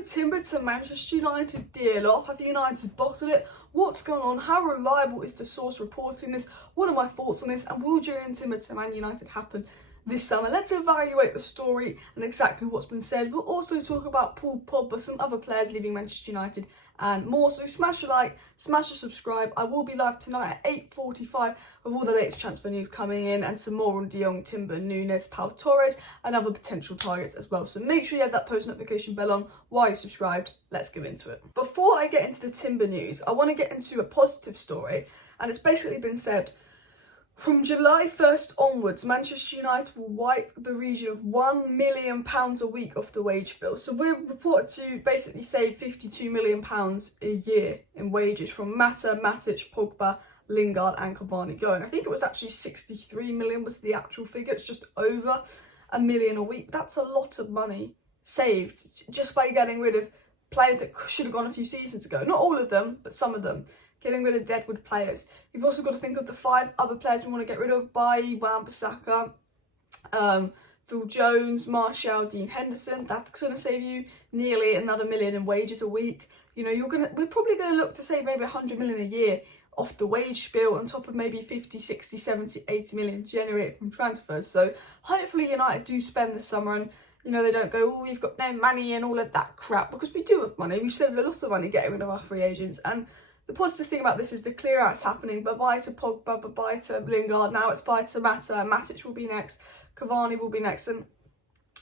Jurrien Timber to Manchester United deal off? Have United bottled it? What's going on? How reliable is the source reporting this? What are my thoughts on this? And will Jurrien Timber to Man United happen this summer? Let's evaluate the story and exactly what's been said. We'll also talk about Paul Pogba, some other players leaving Manchester United and more. So smash a like, smash a subscribe. I will be live tonight at 8:45 with all the latest transfer news coming in and some more on De Jong, Timber, Nunes, Pau Torres and other potential targets as well. So make sure you have that post notification bell on while you're subscribed. Let's get into it. Before I get into the Timber news, I want to get into a positive story, and it's basically been said from July 1st onwards, Manchester United will wipe the region of £1 million a week off the wage bill. So we're reported to basically save £52 million a year in wages from Mata, Matic, Pogba, Lingard and Cavani going. I think it was actually 63 million was the actual figure. It's just over £1 million a week. That's a lot of money saved just by getting rid of players that should have gone a few seasons ago. Not all of them, but some of them. Getting rid of deadwood players. You've also got to think of the 5 other players we want to get rid of: Bailly, Wan-Bissaka, Phil Jones, Martial, Dean Henderson. That's going to save you nearly another $1 million in wages a week. You know, we're probably going to look to save maybe 100 million a year off the wage bill, on top of maybe 50, 60, 70, 80 million generated from transfers. So hopefully United do spend this summer, and you know, they don't go, oh, we've got no money and all of that crap, because we do have money. We've saved a lot of money getting rid of our free agents. And the positive thing about this is the clear out's happening. Bye-bye to Pogba, bye-bye to Lingard. Now it's bye to Mata. Matic will be next. Cavani will be next. And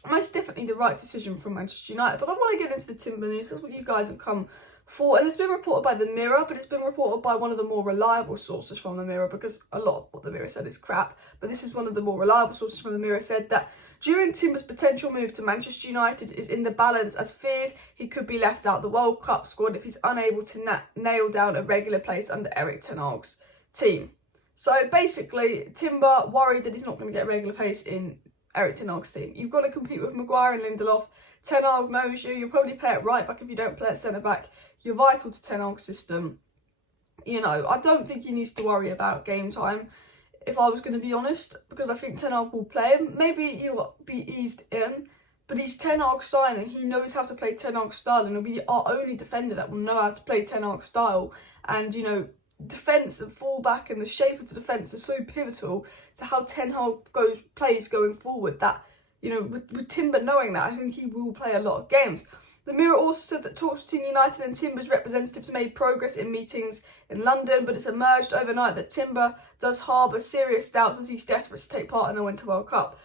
most definitely the right decision from Manchester United. But I want to get into the Timber news. That's what you guys have come for. And it's been reported by the Mirror, but it's been reported by one of the more reliable sources from the Mirror, because a lot of what the Mirror said is crap. But this is one of the more reliable sources from the Mirror, said that Jurrien Timber's potential move to Manchester United is in the balance, as fears he could be left out the World Cup squad if he's unable to nail down a regular place under Erik Ten Hag's team. So basically, Timber worried that he's not going to get a regular place in Erik Ten Hag's team. You've got to compete with Maguire and Lindelof. Ten Hag knows you. You'll probably play at right back if you don't play at centre back. You're vital to Ten Hag's system. You know, I don't think he needs to worry about game time, if I was going to be honest, because I think Ten Hag will play him. Maybe he'll be eased in, but he's Ten Hag signing. He knows how to play Ten Hag style, and he'll be our only defender that will know how to play Ten Hag style. And, you know, defence and fullback and the shape of the defence are so pivotal to how Ten Hag plays going forward, that, you know, with Timber knowing that, I think he will play a lot of games. The Mirror also said that talks between United and Timber's representatives made progress in meetings in London, but it's emerged overnight that Timber does harbour serious doubts as he's desperate to take part in the Winter World Cup.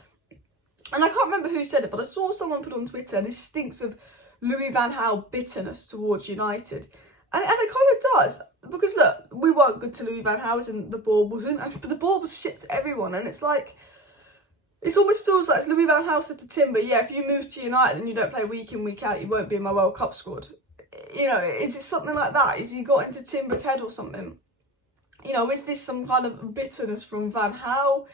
And I can't remember who said it, but I saw someone put on Twitter, this stinks of Louis van Gaal bitterness towards United. And it kind of does, because look, we weren't good to Louis van Gaal, and the ball wasn't, but the ball was shit to everyone, and it's like, it almost feels like Louis van Gaal said to Timber, yeah, if you move to United and you don't play week in, week out, you won't be in my World Cup squad. You know, is it something like that? Is he got into Timber's head or something? You know, is this some kind of bitterness from Van Gaal?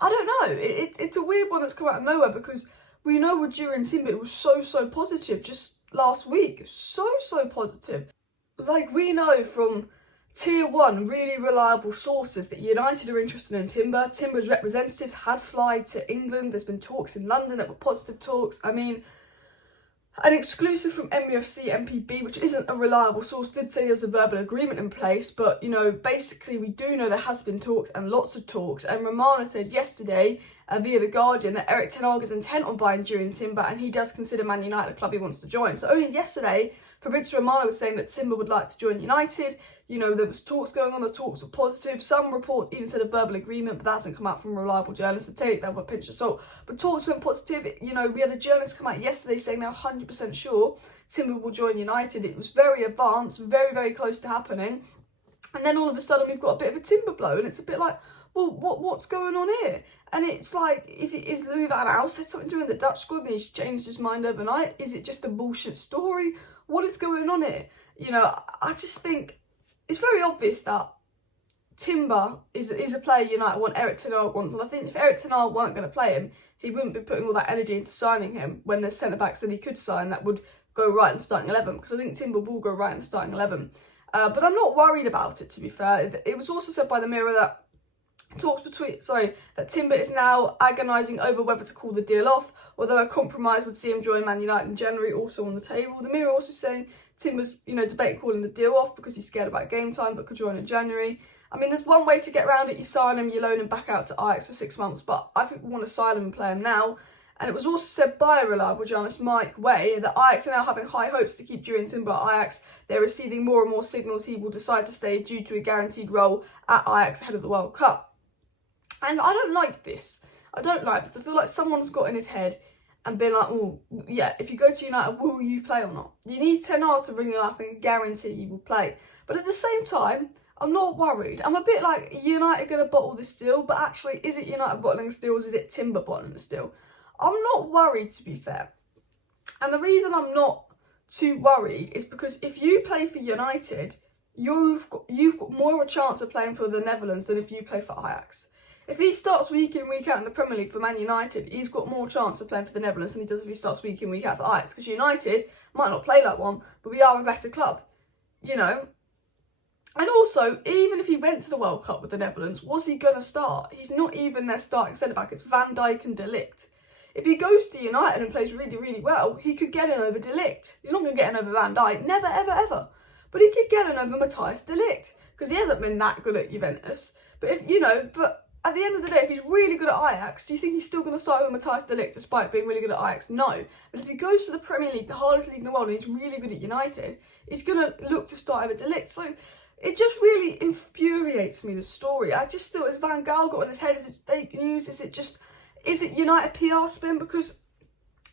I don't know. It's a weird one that's come out of nowhere, because we know with Jurrien Timber, it was so positive just last week. So positive. Like, we know from Tier 1, really reliable sources that United are interested in Timber. Timber's representatives had flied to England. There's been talks in London that were positive talks. I mean, an exclusive from MUFC MPB, which isn't a reliable source, did say there's a verbal agreement in place. But, you know, basically we do know there has been talks and lots of talks. And Romano said yesterday via The Guardian that Erik Ten Hag is intent on buying Jurrien Timber, and he does consider Man United a club he wants to join. So only yesterday, Fabrizio Romano was saying that Timber would like to join United. You know, there was talks going on, the talks were positive. Some reports even said a verbal agreement, but that hasn't come out from reliable journalists, so take that with a pinch of salt. But talks went positive. You know, we had a journalist come out yesterday saying they're 100% sure Timber will join United. It was very advanced, very close to happening. And then all of a sudden we've got a bit of a Timber blow, and it's a bit like, well, what's going on here? And it's like, is Louis van Gaal said something to him in the Dutch squad and he's changed his mind overnight? Is it just a bullshit story? What is going on here? You know, I just think it's very obvious that Timber is a player United want, Erik Ten Hag wants, and I think if Erik Ten Hag weren't going to play him, he wouldn't be putting all that energy into signing him when there's centre-backs that he could sign that would go right in the starting 11, because I think Timber will go right in the starting 11. But I'm not worried about it, to be fair. It was also said by the Mirror that that Timber is now agonising over whether to call the deal off, although a compromise would see him join Man United in January, also on the table. The Mirror also saying Timber's, debating calling the deal off because he's scared about game time, but could join in January. I mean, there's one way to get around it. You sign him, you loan him back out to Ajax for 6 months, but I think we want to sign him and play him now. And it was also said by a reliable journalist, Mike Way, that Ajax are now having high hopes to keep Jurrien Timber at Ajax. They're receiving more and more signals he will decide to stay due to a guaranteed role at Ajax ahead of the World Cup. And I don't like this. I feel like someone's got in his head and been like, oh, yeah, if you go to United, will you play or not? You need Ten Hag to ring you up and guarantee you will play. But at the same time, I'm not worried. I'm a bit like, United going to bottle this deal, but actually, is it United bottling this deal or is it Timber bottling this deal? I'm not worried, to be fair. And the reason I'm not too worried is because if you play for United, you've got more of a chance of playing for the Netherlands than if you play for Ajax. If he starts week in, week out in the Premier League for Man United, he's got more chance of playing for the Netherlands than he does if he starts week in, week out for Ajax. Because United might not play like one, but we are a better club, And also, even if he went to the World Cup with the Netherlands, was he going to start? He's not even their starting centre-back. It's Van Dijk and De Ligt. If he goes to United and plays really, really well, he could get in over De Ligt. He's not going to get in over Van Dijk, never, ever, ever. But he could get in over Matthijs De Ligt, because he hasn't been that good at Juventus. But but at the end of the day, if he's really good at Ajax, do you think he's still going to start over Matthijs De Ligt despite being really good at Ajax? No. But if he goes to the Premier League, the hardest league in the world, and he's really good at United, he's going to look to start over De Ligt. So it just really infuriates me, the story. I just feel, is Van Gaal got in his head? Is it fake news? Is it United PR spin? Because,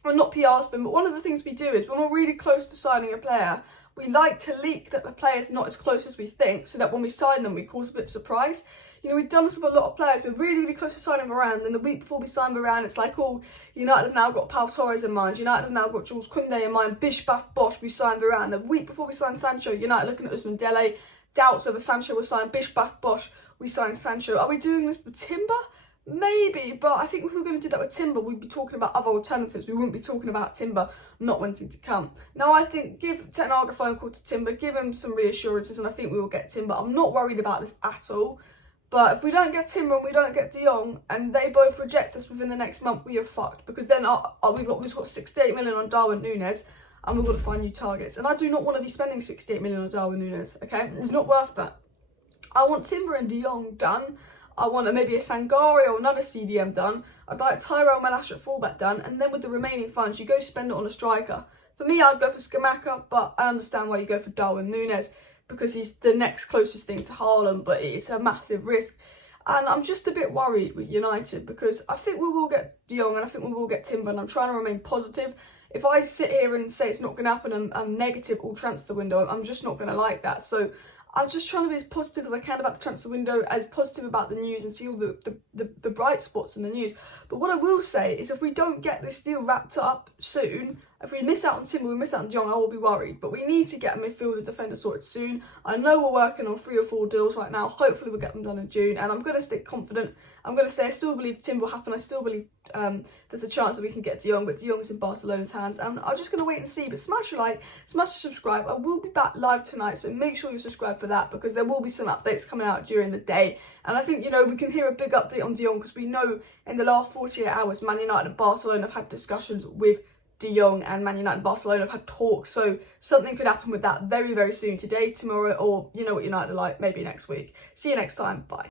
well, not PR spin, but one of the things we do is when we're really close to signing a player, we like to leak that the player's not as close as we think, so that when we sign them, we cause a bit of surprise. We've done this with a lot of players. We're really, really close to signing Varane. Then the week before we sign Varane, it's like, oh, United have now got Pau Torres in mind. United have now got Jules Koundé in mind. Bish, bash, bosh, we signed Varane. The week before we signed Sancho, United looking at Ousmane Dele. Doubts over Sancho was signed. Bish, bash, bosh, we signed Sancho. Are we doing this with Timber? Maybe, but I think if we were going to do that with Timber, we'd be talking about other alternatives. We wouldn't be talking about Timber not wanting to come. Now, I think give Ten Hag a phone call to Timber, give him some reassurances, and I think we will get Timber. I'm not worried about this at all. But if we don't get Timber and we don't get De Jong, and they both reject us within the next month, we are fucked. Because then we've got 68 million on Darwin Núñez, and we've got to find new targets. And I do not want to be spending 68 million on Darwin Núñez, okay? It's not worth that. I want Timber and De Jong done. I want maybe a Sangare or another CDM done. I'd like Tyrell Malash at fullback done. And then with the remaining funds, you go spend it on a striker. For me, I'd go for Scamacca, but I understand why you go for Darwin Núñez, because he's the next closest thing to Haaland, but it's a massive risk. And I'm just a bit worried with United, because I think we will get De Jong and I think we will get Timber, and I'm trying to remain positive. If I sit here and say it's not going to happen and I'm negative all transfer window, I'm just not going to like that. So I'm just trying to be as positive as I can about the transfer window, as positive about the news, and see all the bright spots in the news. But what I will say is, if we don't get this deal wrapped up soon, if we miss out on Timber, we miss out on De Jong, I will be worried. But we need to get a midfielder defender sorted soon. I know we're working on 3 or 4 deals right now. Hopefully we'll get them done in June. And I'm going to stay confident. I'm going to say I still believe Timber will happen. I still believe there's a chance that we can get De Jong. But De Jong's in Barcelona's hands. And I'm just going to wait and see. But smash a like, smash a subscribe. I will be back live tonight. So make sure you subscribe for that, because there will be some updates coming out during the day. And I think, we can hear a big update on De Jong, because we know in the last 48 hours, Man United and Barcelona have had discussions with De Jong, and Man United and Barcelona have had talks, so something could happen with that very, very soon, today, tomorrow, or you know what United are like, maybe next week. See you next time, bye.